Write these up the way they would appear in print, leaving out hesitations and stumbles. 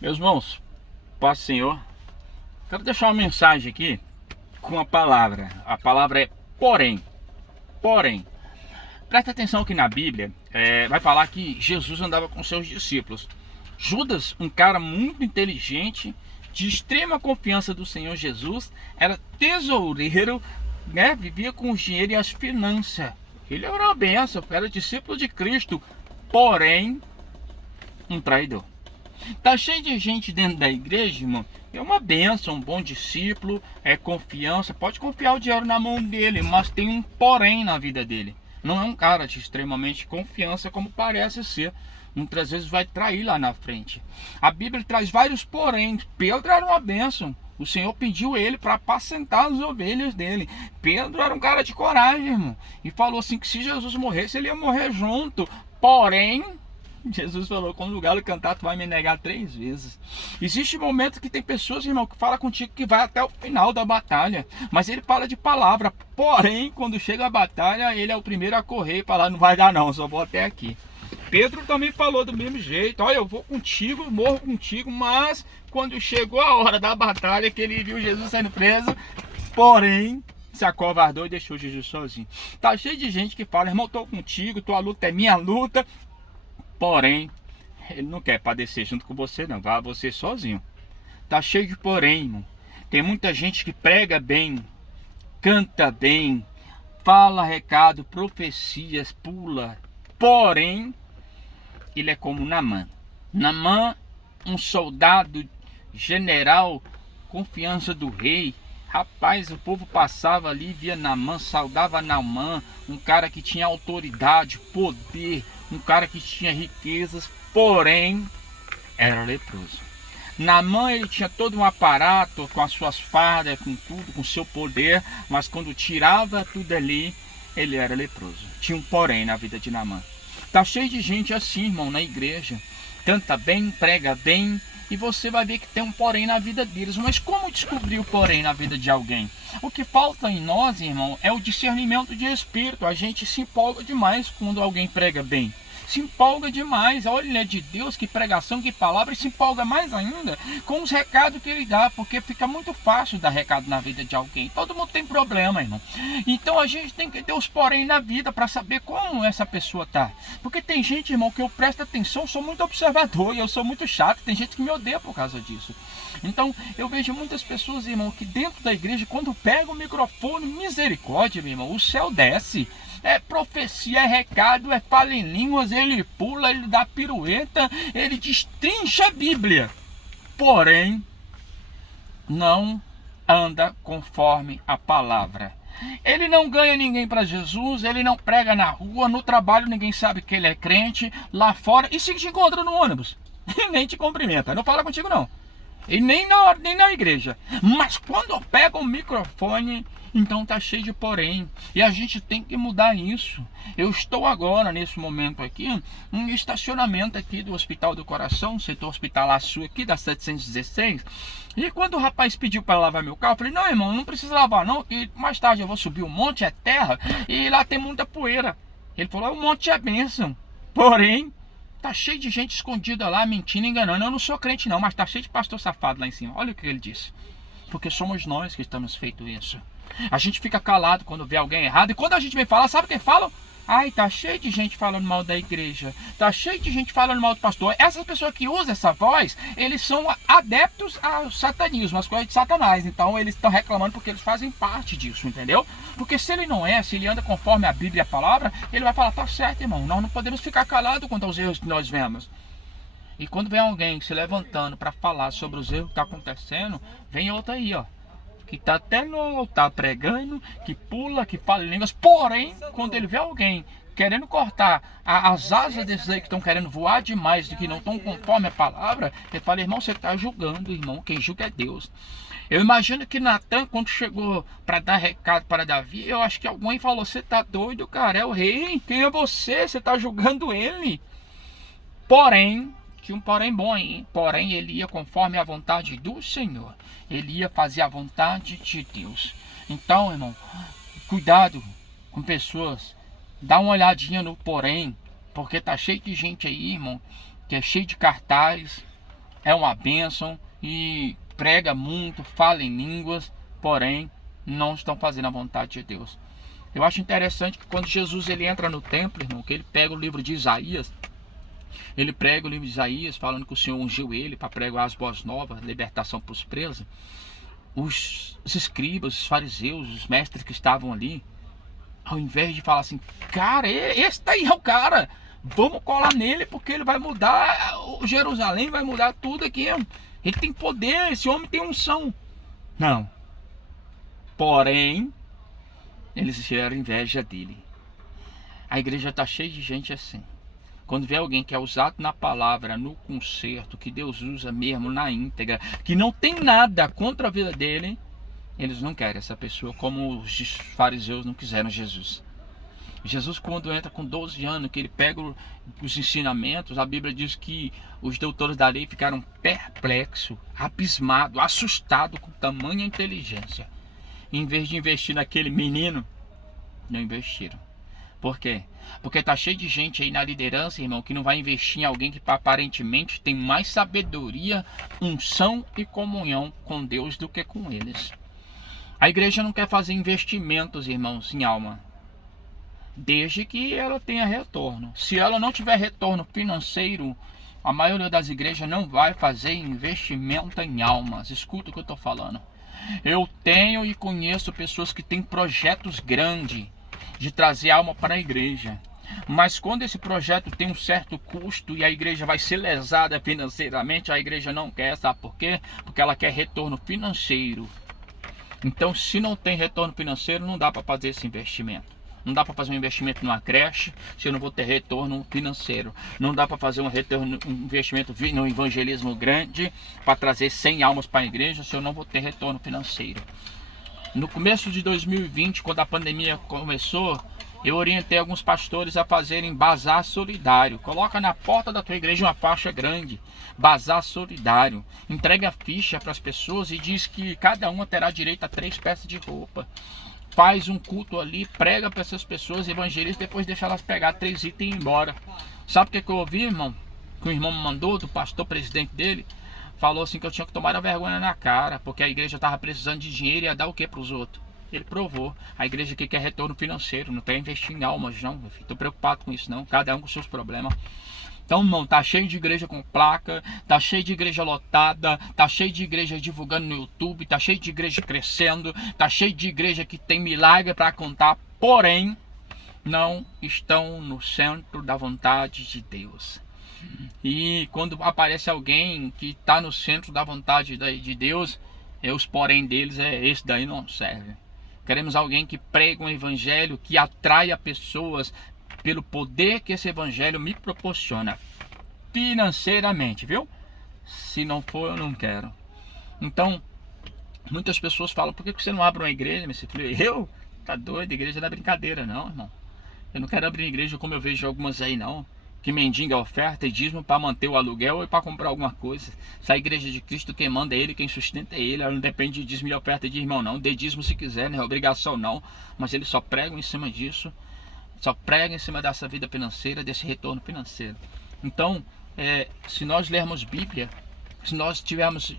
Meus irmãos, paz do Senhor. Quero deixar uma mensagem aqui com a palavra. A palavra é porém. Porém, presta atenção que na Bíblia vai falar que Jesus andava com seus discípulos. Judas, um cara muito inteligente, de extrema confiança do Senhor Jesus, era tesoureiro, né? Vivia com o dinheiro e as finanças. Ele era uma benção, era discípulo de Cristo, porém, um traidor. Tá cheio de gente dentro da igreja, irmão. É uma benção, um bom discípulo, é confiança. Pode confiar o dinheiro na mão dele, mas tem um porém na vida dele. Não é um cara de extremamente confiança como parece ser. Muitas vezes vai trair lá na frente. A Bíblia traz vários porém. Pedro era uma bênção. O Senhor pediu ele para apacentar as ovelhas dele. Pedro era um cara de coragem, irmão. E falou assim que se Jesus morresse, ele ia morrer junto. Porém, Jesus falou, quando o galo cantar, tu vai me negar 3 vezes. Existe momentos que tem pessoas, irmão, que falam contigo que vai até o final da batalha. Mas ele fala de palavra. Porém, quando chega a batalha, ele é o primeiro a correr e falar, não vai dar não, só vou até aqui. Pedro também falou do mesmo jeito. Olha, eu vou contigo, morro contigo. Mas quando chegou a hora da batalha, que ele viu Jesus sendo preso, porém, se acovardou e deixou Jesus sozinho. Tá cheio de gente que fala, irmão, tô contigo, tua luta é minha luta. Porém, ele não quer padecer junto com você, não. Vá você sozinho. Tá cheio de porém, irmão. Tem muita gente que prega bem, canta bem, fala recado, profecias, pula. Porém, ele é como Naamã. Naamã, um soldado general, confiança do rei. Rapaz, o povo passava ali, via Naamã, saudava Naamã, um cara que tinha autoridade, poder, um cara que tinha riquezas, porém era leproso. Naamã, ele tinha todo um aparato com as suas fardas, com tudo, com seu poder, mas quando tirava tudo ali, ele era leproso. Tinha um porém na vida de Naamã. Tá cheio de gente assim, irmão, na igreja. Canta bem, prega bem, e você vai ver que tem um porém na vida deles. Mas como descobrir o porém na vida de alguém? O que falta em nós, irmão, é o discernimento de espírito. A gente se empolga demais quando alguém prega bem. Se empolga demais, olha, ele é de Deus, que pregação, que palavra, e se empolga mais ainda com os recados que ele dá, porque fica muito fácil dar recado na vida de alguém. Todo mundo tem problema, irmão. Então a gente tem que ter os porém na vida para saber como essa pessoa tá. Porque tem gente, irmão, que eu presto atenção, sou muito observador e eu sou muito chato, tem gente que me odeia por causa disso. Então eu vejo muitas pessoas, irmão, que dentro da igreja, quando pega o microfone, misericórdia, meu irmão, o céu desce. É profecia, é recado, é fala em línguas, ele pula, ele dá pirueta, ele destrincha a Bíblia. Porém, não anda conforme a palavra. Ele não ganha ninguém para Jesus, ele não prega na rua, no trabalho ninguém sabe que ele é crente, lá fora, e se te encontra no ônibus, nem te cumprimenta, não fala contigo não. E nem na igreja. Mas quando pega o microfone, então tá cheio de porém. E a gente tem que mudar isso. Eu estou agora, nesse momento aqui, um estacionamento aqui do Hospital do Coração, setor hospitalar sul aqui, da 716. E quando o rapaz pediu para lavar meu carro, eu falei, não, irmão, não precisa lavar não, que mais tarde eu vou subir um monte, é terra, e lá tem muita poeira. Ele falou, o monte é bênção. Porém, tá cheio de gente escondida lá, mentindo, enganando. Eu não sou crente não, mas tá cheio de pastor safado lá em cima. Olha o que ele disse. Porque somos nós que estamos feito isso. A gente fica calado quando vê alguém errado. E quando a gente vem falar, sabe o que falam? Ai, tá cheio de gente falando mal da igreja. Tá cheio de gente falando mal do pastor. Essas pessoas que usam essa voz, eles são adeptos ao satanismo, às coisas de Satanás. Então eles estão reclamando porque eles fazem parte disso, entendeu? Porque se ele não é, se ele anda conforme a Bíblia e a palavra, ele vai falar, tá certo, irmão. Nós não podemos ficar calados quanto aos erros que nós vemos. E quando vem alguém se levantando para falar sobre os erros que estão acontecendo, vem outra aí, ó. Que está até no altar pregando, que pula, que fala em línguas. Porém, quando ele vê alguém querendo cortar as asas desses aí que estão querendo voar demais, de que não estão conforme a palavra, ele fala, irmão, você está julgando, irmão, quem julga é Deus. Eu imagino que Natan, quando chegou para dar recado para Davi, eu acho que alguém falou, você está doido, cara, é o rei, quem é você? Você está julgando ele. Porém, tinha um porém bom, hein? Porém, ele ia conforme a vontade do Senhor. Ele ia fazer a vontade de Deus. Então, irmão, cuidado com pessoas. Dá uma olhadinha no porém, porque tá cheio de gente aí, irmão, que é cheio de cartaz, é uma bênção e prega muito, fala em línguas, porém não estão fazendo a vontade de Deus. Eu acho interessante que quando Jesus ele entra no templo, irmão, que ele pega o livro de Isaías, ele prega o livro de Isaías, falando que o Senhor ungiu ele para pregar as boas novas, libertação para os presos. Os escribas, os fariseus, os mestres que estavam ali, ao invés de falar assim, cara, esse daí é o cara, vamos colar nele porque ele vai mudar o Jerusalém, vai mudar tudo aqui. Ele tem poder, esse homem tem unção. Não. Porém, eles tiveram inveja dele. A igreja está cheia de gente assim. Quando vê alguém que é usado na palavra, no concerto, que Deus usa mesmo na íntegra, que não tem nada contra a vida dele, eles não querem essa pessoa, como os fariseus não quiseram Jesus. Jesus, quando entra com 12 anos, que ele pega os ensinamentos, a Bíblia diz que os doutores da lei ficaram perplexos, abismados, assustados com tamanha inteligência. Em vez de investir naquele menino, não investiram. Por quê? Porque tá cheio de gente aí na liderança, irmão, que não vai investir em alguém que aparentemente tem mais sabedoria, unção e comunhão com Deus do que com eles. A igreja não quer fazer investimentos, irmãos, em alma, desde que ela tenha retorno. Se ela não tiver retorno financeiro, a maioria das igrejas não vai fazer investimento em almas. Escuta o que eu estou falando. Eu tenho e conheço pessoas que têm projetos grandes de trazer alma para a igreja, mas quando esse projeto tem um certo custo e a igreja vai ser lesada financeiramente, a igreja não quer. Sabe por quê? Porque ela quer retorno financeiro. Então, se não tem retorno financeiro, não dá para fazer esse investimento. Não dá para fazer um investimento numa creche se eu não vou ter retorno financeiro. Não dá para fazer um investimento no evangelismo grande para trazer 100 almas para a igreja se eu não vou ter retorno financeiro. No começo de 2020, quando a pandemia começou, eu orientei alguns pastores a fazerem bazar solidário. Coloca na porta da tua igreja uma faixa grande, bazar solidário. Entrega a ficha para as pessoas e diz que cada uma terá direito a 3 peças de roupa. Faz um culto ali, prega para essas pessoas, evangeliza, depois deixa elas pegar 3 itens e ir embora. Sabe o que eu ouvi, irmão? Que o irmão me mandou, do pastor presidente dele? Falou assim que eu tinha que tomar a vergonha na cara, porque a igreja estava precisando de dinheiro e ia dar o que para os outros? Ele provou. A igreja aqui quer retorno financeiro, não quer investir em almas, não. Estou preocupado com isso, não. Cada um com seus problemas. Então, irmão, tá cheio de igreja com placa, tá cheio de igreja lotada, tá cheio de igreja divulgando no YouTube, tá cheio de igreja crescendo, tá cheio de igreja que tem milagre para contar, porém, não estão no centro da vontade de Deus. E quando aparece alguém que está no centro da vontade de Deus, os porém deles esse daí não serve. Queremos alguém que pregue um evangelho que atraia pessoas pelo poder que esse evangelho me proporciona financeiramente, viu? Se não for, eu não quero. Então, muitas pessoas falam, por que você não abre uma igreja, meu filho? Eu? Tá doido? Igreja não é brincadeira, não, irmão. Eu não quero abrir igreja como eu vejo algumas aí, não, que mendiga oferta e dízimo para manter o aluguel e para comprar alguma coisa. Se a igreja de Cristo, quem manda é ele, quem sustenta é ele. Ela não depende de dízimo e oferta de irmão, não. Dê dízimo se quiser, não é obrigação, não. Mas eles só pregam em cima disso. Só prega em cima dessa vida financeira, desse retorno financeiro. Então, se nós lermos Bíblia, se nós tivermos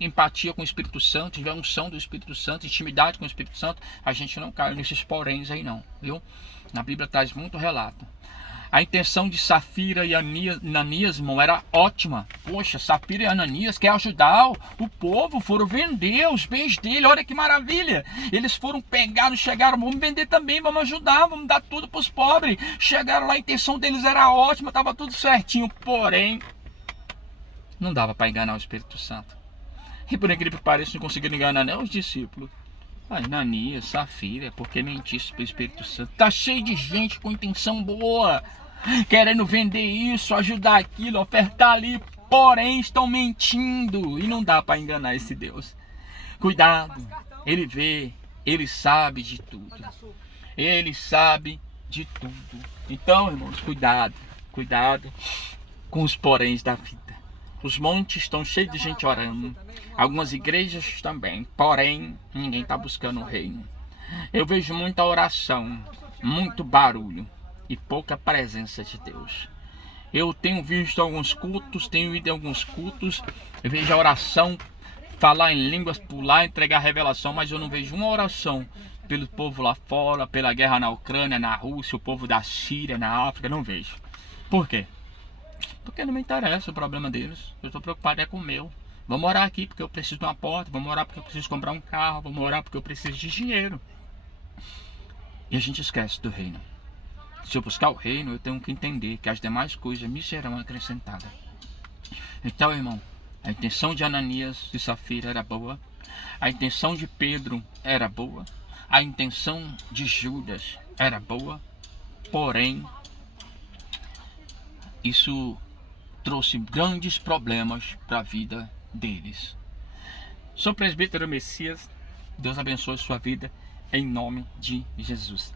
empatia com o Espírito Santo, tivermos unção do Espírito Santo, intimidade com o Espírito Santo, a gente não cai nesses poréns aí não, viu? Na Bíblia traz muito relato. A intenção de Safira e Ananias, irmão, era ótima. Poxa, Safira e Ananias quer ajudar o povo, foram vender os bens dele, olha que maravilha. Eles foram pegar, chegaram, vamos vender também, vamos ajudar, vamos dar tudo para os pobres. Chegaram lá, a intenção deles era ótima, estava tudo certinho, porém, não dava para enganar o Espírito Santo. E por incrível que pareça, não conseguiram enganar nem os discípulos. Ananias, Safira, porque mentisse para o Espírito Santo. Tá cheio de gente com intenção boa, querendo vender isso, ajudar aquilo, ofertar ali, porém estão mentindo e não dá para enganar esse Deus. Cuidado, ele vê, ele sabe de tudo. Ele sabe de tudo. Então, irmãos, cuidado, cuidado com os poréns da vida. Os montes estão cheios de gente orando, algumas igrejas também, porém ninguém está buscando o reino. Eu vejo muita oração, muito barulho e pouca presença de Deus. Eu tenho visto alguns cultos, tenho ido em alguns cultos, eu vejo a oração, falar em línguas, pular, entregar revelação, mas eu não vejo uma oração pelo povo lá fora, pela guerra na Ucrânia, na Rússia, o povo da Síria, na África, não vejo. Por quê? Porque não me interessa o problema deles. Eu estou preocupado é com o meu. Vamos orar aqui porque eu preciso de uma porta, vamos orar porque eu preciso comprar um carro, vamos orar porque eu preciso de dinheiro. E a gente esquece do reino. Se eu buscar o reino, eu tenho que entender que as demais coisas me serão acrescentadas. Então, irmão, a intenção de Ananias e Safira era boa, a intenção de Pedro era boa, a intenção de Judas era boa, porém, isso trouxe grandes problemas para a vida deles. Sou presbítero Messias, Deus abençoe sua vida, em nome de Jesus.